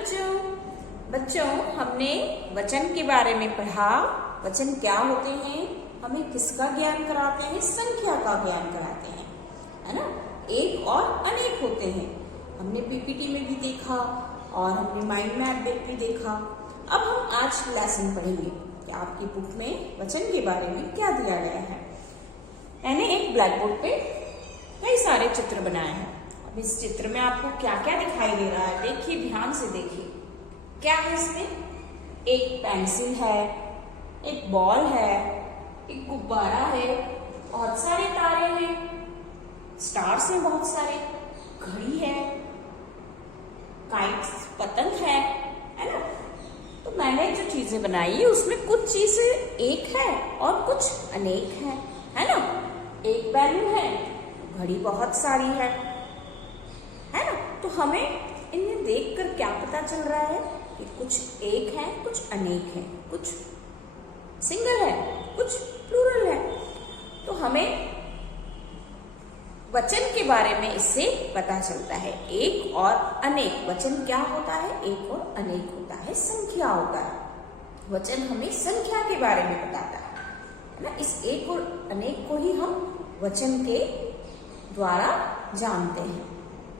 बच्चों बच्चों हमने वचन के बारे में पढ़ा। वचन क्या होते हैं, हमें किसका ज्ञान कराते हैं, संख्या का ज्ञान कराते हैं, है ना। एक और अनेक होते हैं, हमने पीपीटी में भी देखा और हमने माइंड मैप में भी देखा। अब हम आज लेसन पढ़ेंगे कि आपकी बुक में वचन के बारे में क्या दिया गया है। मैंने एक ब्लैक बोर्ड पे कई सारे चित्र बनाए हैं। अब इस चित्र में आपको क्या क्या दिखाई दे रहा है, देखिए, ध्यान से देखिए। क्या है इसमें? एक पेंसिल है, एक बॉल है, एक गुब्बारा है, बहुत सारे तारे हैं, स्टार्स हैं बहुत सारे, घड़ी है, काइट्स पतंग है ना। तो मैंने जो चीजें बनाई उसमें कुछ चीजें एक है और कुछ अनेक है ना। एक बैलून है, घड़ी बहुत सारी है ना। तो हमें इन्हें देखकर क्या पता चल रहा है कि कुछ एक है, कुछ अनेक है, कुछ सिंगल है, कुछ प्लूरल है। तो हमें वचन के बारे में इससे पता चलता है। एक और अनेक, वचन क्या होता है? एक और अनेक होता है, संख्या होता है। वचन हमें संख्या के बारे में बताता है ना। इस एक और अनेक को ही हम वचन के द्वारा जानते हैं,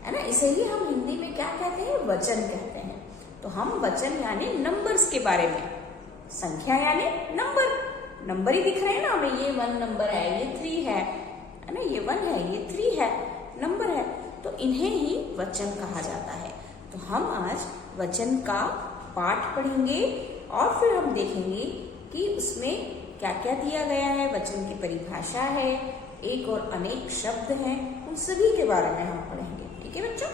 है ना। इसे ही हम हिंदी में क्या कहते हैं? वचन कहते हैं। तो हम वचन यानी नंबर्स के बारे में, संख्या यानी नंबर ही दिख रहे हैं ना हमें। ये 1 नंबर है, ये 3 है ना, ये 1 है, ये 3 है, नंबर है। तो इन्हें ही वचन कहा जाता है। तो हम आज वचन का पाठ पढ़ेंगे और फिर हम देखेंगे कि उसमें क्या क्या दिया गया है। वचन की परिभाषा है, एक और अनेक शब्द हैं, उन सभी के बारे में हम पढ़ेंगे। ठीक है बच्चों,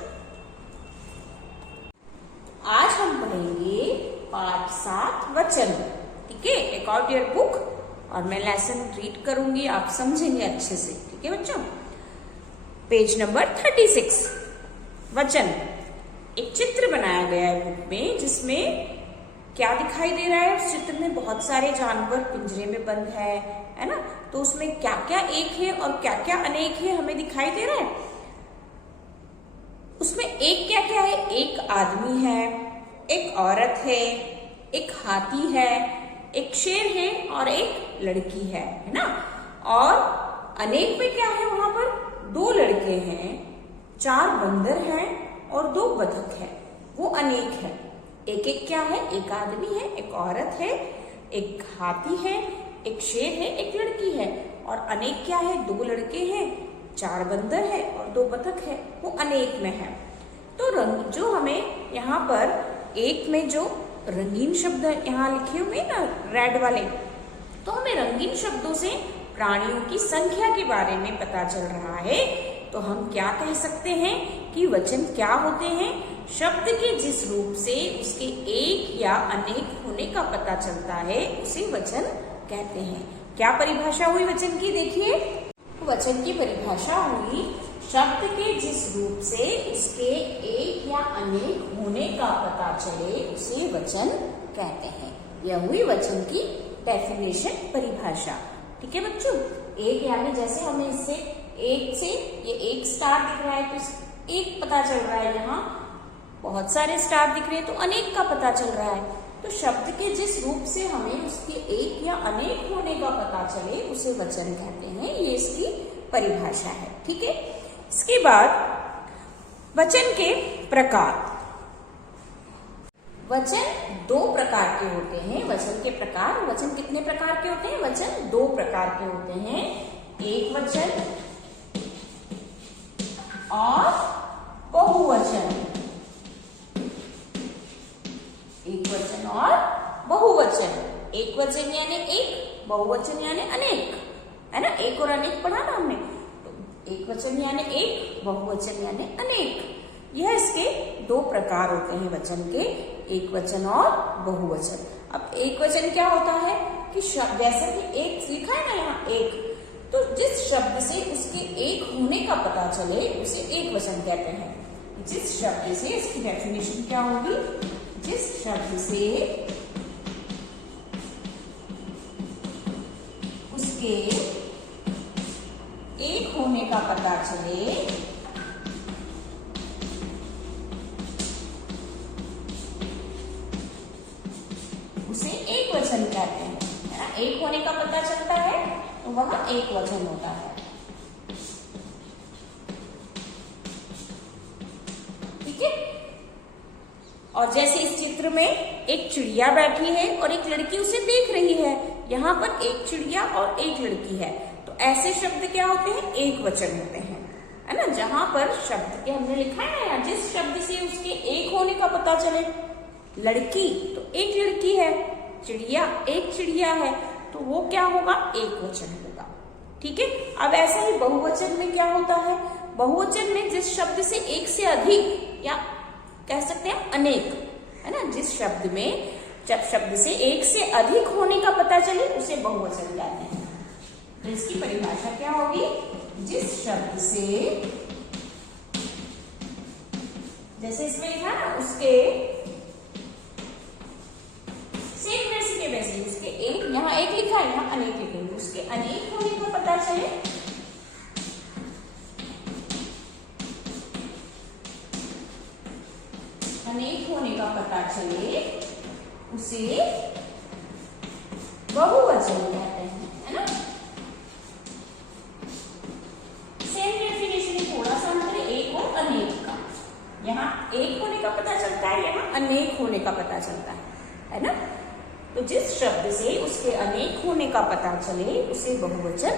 आज हम पढ़ेंगे पाठ 7 वचन। ठीक है, अकॉर्ड योर बुक, और मैं लेसन रीड करूंगी, आप समझेंगे अच्छे से। ठीक है बच्चों, पेज नंबर 36 वचन। एक चित्र बनाया गया है बुक में, जिसमें क्या दिखाई दे रहा है? उस चित्र में बहुत सारे जानवर पिंजरे में बंद है ना। तो उसमें क्या क्या एक है और क्या क्या अनेक है हमें दिखाई दे रहा है। उसमें एक क्या क्या है? एक आदमी है, एक औरत है, एक हाथी है, एक शेर है और एक लड़की है ना। और अनेक में क्या है? वहां पर 2 लड़के हैं, 4 बंदर हैं और 2 बतख है, वो अनेक है। एक एक क्या है? एक आदमी है, एक औरत है, एक हाथी है, एक शेर है, एक लड़की है। और अनेक क्या है? 2 लड़के हैं, 4 बंदर है और 2 बतख है, वो अनेक में है। तो रंग जो हमें यहाँ पर एक में जो रंगीन शब्द यहाँ लिखे हुए ना, रेड वाले, तो हमें रंगीन शब्दों से प्राणियों की संख्या के बारे में पता चल रहा है। तो हम क्या कह सकते हैं कि वचन क्या होते हैं? शब्द के जिस रूप से उसके एक या अनेक होने का पता चलता है उसे वचन कहते हैं। क्या परिभाषा हुई वचन की? देखिए, वचन की परिभाषा हुई, शब्द के जिस रूप से उसके एक या अनेक होने का पता चले उसे वचन कहते हैं। यह हुई वचन की डेफिनेशन, परिभाषा। ठीक है बच्चों, एक यानी जैसे हमें इससे एक से ये एक स्टार दिख रहा है तो एक पता चल रहा है, यहाँ बहुत सारे स्टार दिख रहे हैं तो अनेक का पता चल रहा है। तो शब्द के जिस रूप से हमें उसके एक या अनेक होने का पता चले उसे वचन कहते हैं। ये इसकी परिभाषा है। ठीक है, इसके बाद वचन के प्रकार। वचन 2 प्रकार के होते हैं। वचन के प्रकार, वचन कितने प्रकार के होते हैं? वचन 2 प्रकार के होते हैं, एक वचन और बहुवचन। एक वचन और बहुवचन। एक वचन यानी एक, बहुवचन यानी अनेक, है ना। एक और अनेक पढ़ा ना हमने। तो एक वचन यानी एक, बहुवचन यानी अनेक। यह इसके 2 प्रकार होते हैं वचन के, एक वचन और बहुवचन। अब एक वचन क्या होता है कि शब्द, जैसे कि एक लिखा है ना यहाँ एक, तो जिस शब्द से उसके एक होने का पता चले उसे एक वचन कहते हैं। जिस शब्द से, इसकी डेफिनेशन क्या होगी? जिस शब्द से उसके एक होने का पता चले वचन कहते हैं, है ना। एक होने का पता चलता है तो वह एक वचन होता है। ठीक है। और जैसे इस चित्र में एक चिड़िया बैठी है और एक लड़की उसे देख रही है, यहाँ पर एक चिड़िया और एक लड़की है, तो ऐसे शब्द क्या होते हैं, एक वचन होते हैं, है ना। जहां पर शब्द के हमने लिखा है ना, जिस शब्द से उसके एक होने का पता चले, लड़की तो एक लड़की है, चिड़िया एक चिड़िया है, तो वो क्या होगा, एक वचन होगा। ठीक है। अब ऐसा ही बहुवचन में क्या होता है, बहुवचन में जिस शब्द से एक से अधिक या कह सकते हैं अनेक, है ना, जिस शब्द में जब शब्द से एक से अधिक होने का पता चले उसे बहुवचन कहते हैं। तो इसकी परिभाषा क्या होगी, जिस शब्द से, जैसे इसमें लिखा ना, उसके सेम वैसे के वैसे उसके एक, यहाँ एक लिखा है, यहाँ अनेक लिखेंगे, उसके अनेक होने का पता चले अनेक होने का पता चले उसे बहुवचन कहते हैं, है ना। सेम डेफिनेशन थोड़ा सा अंतर है एक और अनेक का, यहाँ एक होने का पता चलता है, यहाँ अनेक होने का पता चलता है ना। तो जिस शब्द से उसके अनेक होने का पता चले उसे बहुवचन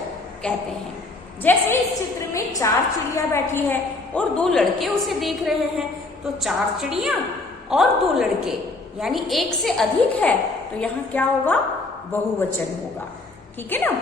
कहते हैं। जैसे इस चित्र में 4 चिड़िया बैठी है और 2 लड़के उसे देख रहे हैं, तो 4 चिड़िया और 2 लड़के यानी एक से अधिक है, तो यहाँ क्या होगा, बहुवचन होगा। ठीक है ना।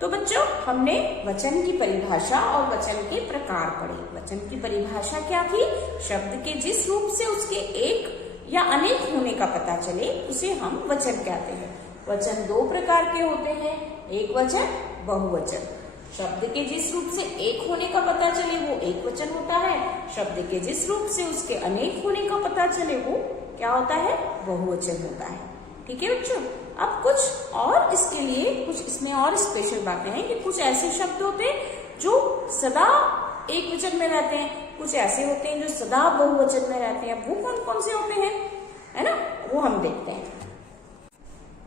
तो बच्चों, हमने वचन की परिभाषा और वचन के प्रकार पढ़े। वचन की परिभाषा क्या थी, शब्द के जिस रूप से उसके एक या अनेक होने का पता चले उसे हम वचन कहते हैं। वचन 2 प्रकार के होते हैं, एक वचन, बहुवचन। शब्द के जिस रूप से एक होने का पता चले वो एक वचन होता है, शब्द के जिस रूप से उसके अनेक होने का पता चले वो क्या होता है, बहुवचन होता है। ठीक है बच्चों। अब कुछ और इसके लिए, कुछ इसमें और स्पेशल बातें हैं कि कुछ ऐसे शब्द होते हैं जो सदा एक वचन में रहते हैं, कुछ ऐसे होते हैं जो सदा बहुवचन में रहते हैं। वो कौन कौन से होते हैं, है ना, वो हम देखते हैं।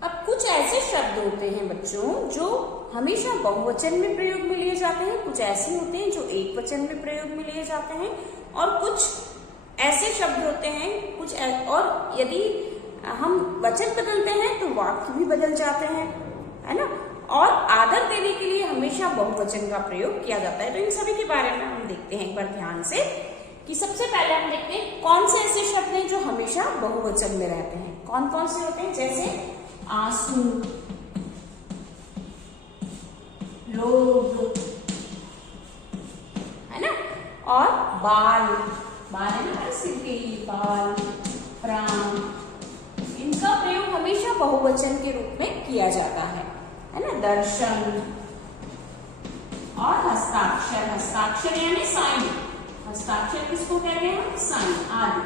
अब कुछ ऐसे शब्द होते हैं बच्चों जो हमेशा बहुवचन में प्रयोग में लिए जाते हैं, कुछ ऐसे होते हैं जो एक वचन में प्रयोग में लिए जाते हैं, और कुछ ऐसे शब्द होते हैं कुछ और यदि हम वचन बदलते हैं तो वाक्य भी बदल जाते हैं, है ना। और आदर देने के लिए हमेशा बहुवचन का प्रयोग किया जाता है। तो इन सभी के बारे में हम देखते हैं एक बार ध्यान से, कि सबसे पहले हम देखते हैं कौन से ऐसे शब्द हैं जो हमेशा बहुवचन में रहते हैं। कौन कौन से होते हैं, जैसे आंसू, लोग, है ना, और बाल, बाल है ना, सिर के लिए बाल, प्राण, इनका प्रयोग हमेशा बहुवचन के रूप में किया जाता है ना। दर्शन और हस्ताक्षर, हस्ताक्षर यानी साइन, हस्ताक्षर किसको कहते हैं, साइन आदि।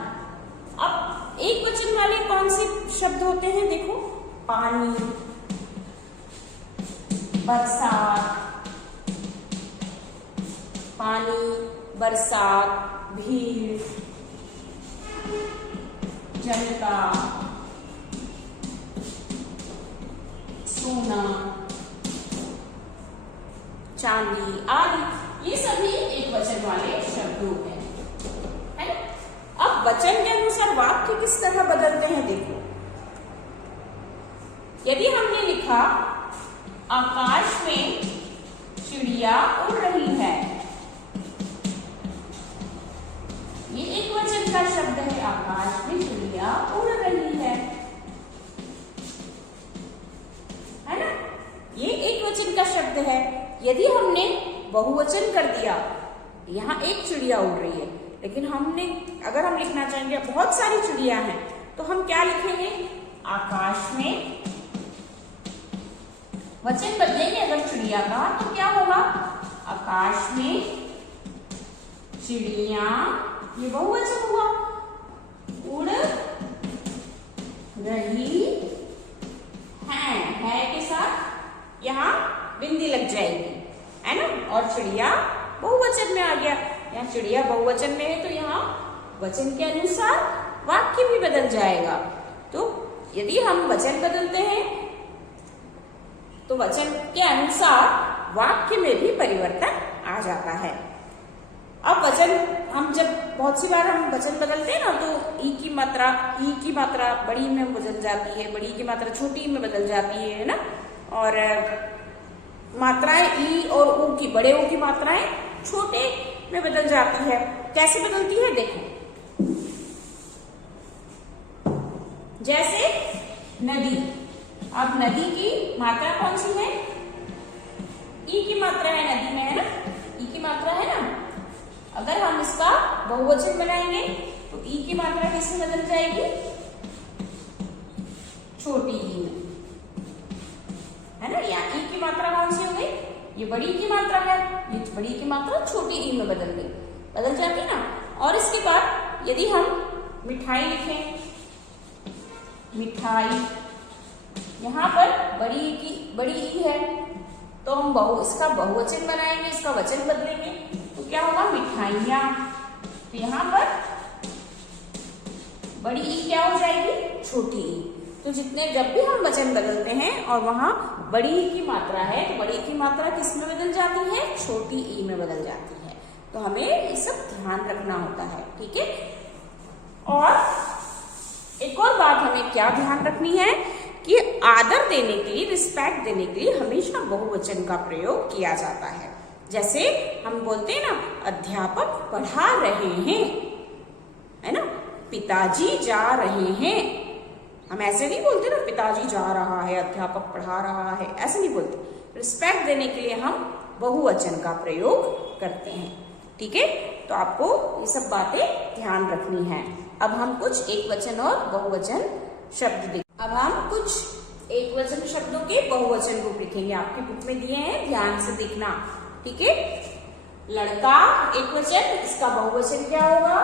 अब एक वचन वाले कौन से शब्द होते हैं, देखो, पानी, बरसात, पानी, बरसात, भीड़, जनता, सोना, चांदी आदि, ये सभी एक वचन वाले शब्द होते हैं, है ना। अब वचन के अनुसार वाक्य किस तरह बदलते हैं, देखो। यदि हमने लिखा आकाश में चिड़िया उड़ रही है, ये एक वचन का शब्द है, आकाश में चिड़िया उड़ रही है ना, ये एक वचन का शब्द है। यदि हमने बहुवचन कर दिया, यहाँ एक चिड़िया उड़ रही है, लेकिन हमने अगर हम लिखना चाहेंगे बहुत सारी चिड़िया हैं, तो हम क्या लिखेंगे, आकाश में, वचन बदलेंगे अगर चिड़िया का, तो क्या होगा, आकाश में चिड़िया, ये बहुवचन हुआ, उड़ रही है के साथ यहाँ बिंदी लग जाएगी, है ना, और चिड़िया बहुवचन में आ गया। यहाँ चिड़िया बहुवचन में है तो यहाँ वचन के अनुसार वाक्य भी बदल जाएगा। तो यदि हम वचन बदलते हैं तो वचन के अनुसार वाक्य में भी परिवर्तन आ जाता है। अब वचन हम जब बहुत सी बार हम वचन बदलते हैं ना, तो ई की मात्रा बड़ी में बदल जाती है, बड़ी की मात्रा छोटी में बदल जाती है ना, और मात्राएं ई और ऊ की, बड़े ऊ की मात्राएं छोटे में बदल जाती है। कैसे बदलती है देखो, जैसे नदी। अब नदी की मात्रा कौन सी है? ई की मात्रा है नदी में, है ना, ई की मात्रा है ना। अगर हम इसका बहुवचन बनाएंगे तो ई की मात्रा किसमें बदल जाएगी? छोटी ई में, है ना। या ई की मात्रा कौन सी हो गई? ये बड़ी की मात्रा है, ये बड़ी की मात्रा छोटी ई में बदल जाती ना। और इसके बाद यदि हम मिठाई लिखें, मिठाई, यहाँ पर बड़ी ई है, तो हम इसका बहुवचन बनाएंगे, इसका वचन बदलेंगे, तो क्या होगा? मिठाइयाँ। तो यहाँ पर बड़ी ई क्या हो जाएगी? छोटी ई। तो जब भी हम वचन बदलते हैं और वहां बड़ी ई की मात्रा है, तो बड़ी की मात्रा किस में बदल जाती है? छोटी ई में बदल जाती है। तो हमें ये सब ध्यान रखना होता है, ठीक है। और एक और बात हमें क्या ध्यान रखनी है कि आदर देने के लिए, रिस्पेक्ट देने के लिए हमेशा बहुवचन का प्रयोग किया जाता है। जैसे हम बोलते हैं ना, अध्यापक पढ़ा रहे हैं, है ना, पिताजी जा रहे हैं। हम ऐसे नहीं बोलते ना, पिताजी जा रहा है, अध्यापक पढ़ा रहा है, ऐसे नहीं बोलते। रिस्पेक्ट देने के लिए हम बहुवचन का प्रयोग करते हैं, ठीक है। तो आपको ये सब बातें ध्यान रखनी है। अब हम कुछ एक वचन और बहुवचन शब्द देखें। अब हम कुछ एक वचन शब्दों के बहुवचन रूप लिखेंगे, आपके बुक में दिए हैं, ध्यान से देखना, ठीक है। लड़का एक वचन, इसका बहुवचन क्या होगा?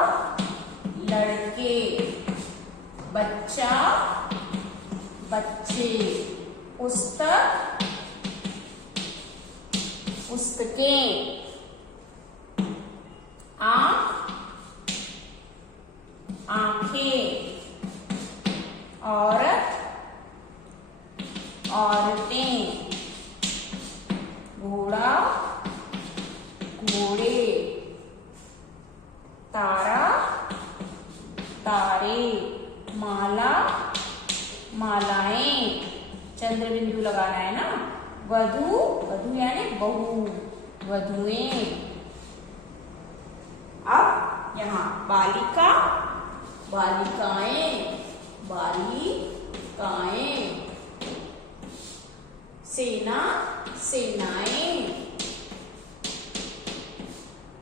लड़के। बच्चा, बच्चे। पुस्तक, पुस्तकें। आंख, आंखें। औरत, औरतें। घोड़ा, घोड़े। तारा, तारे। माला, मालाएं। चंद्र बिंदु लगाना है ना। वधु, वधु यानी बहू, वधुएं। अब यहाँ बालिका, बालिकाएं, बालिकाएं। सेना, सेनाएं।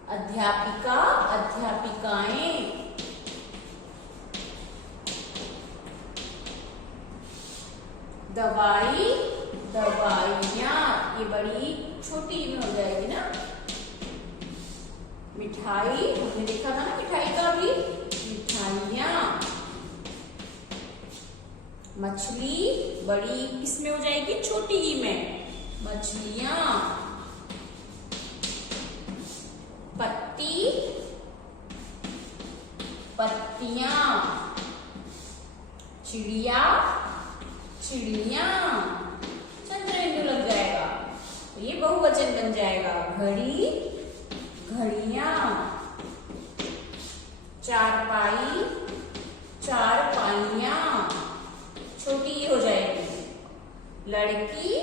अध्यापिका, अध्यापिकाएं। दवाई, दवाइयाँ, ये बड़ी छोटी में हो जाएगी ना। मिठाई, हमने देखा था ना मिठाई का भी, मिठाइयाँ। मछली, बड़ी किसमें हो जाएगी? छोटी ई में, मछलियाँ। पत्ती, पत्तियाँ। चिड़िया, चिड़िया। चंद्र बिंदु लग जाएगा तो ये बहुवचन बन जाएगा। घड़ी, घड़ियां। चारपाई, चारपाइयां, छोटी हो जाएगी। लड़की,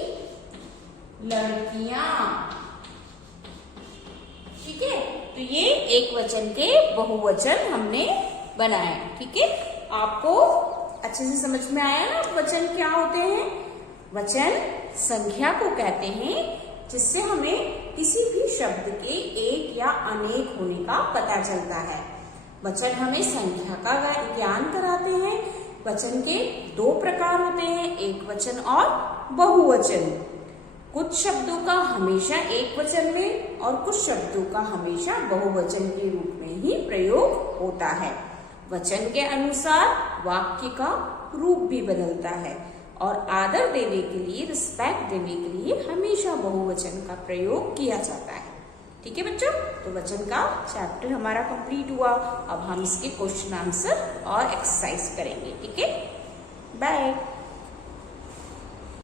लड़कियां। ठीक है, तो ये एक वचन के बहुवचन हमने बनाए। ठीक है, आपको अच्छे से समझ में आया ना वचन क्या होते हैं? वचन संख्या को कहते हैं जिससे हमें किसी भी शब्द के एक या अनेक होने का पता चलता है। वचन हमें संख्या का ज्ञान कराते हैं। वचन के दो प्रकार होते हैं, एक वचन और बहुवचन। कुछ शब्दों का हमेशा एक वचन में और कुछ शब्दों का हमेशा बहुवचन के रूप में ही प्रयोग होता है। वचन के अनुसार वाक्य का रूप भी बदलता है और आदर देने के लिए, रिस्पेक्ट देने के लिए हमेशा बहुवचन का प्रयोग किया जाता है। ठीक है बच्चों, तो वचन का चैप्टर हमारा कंप्लीट हुआ। अब हम इसके क्वेश्चन आंसर और एक्सरसाइज करेंगे। ठीक है, बाय।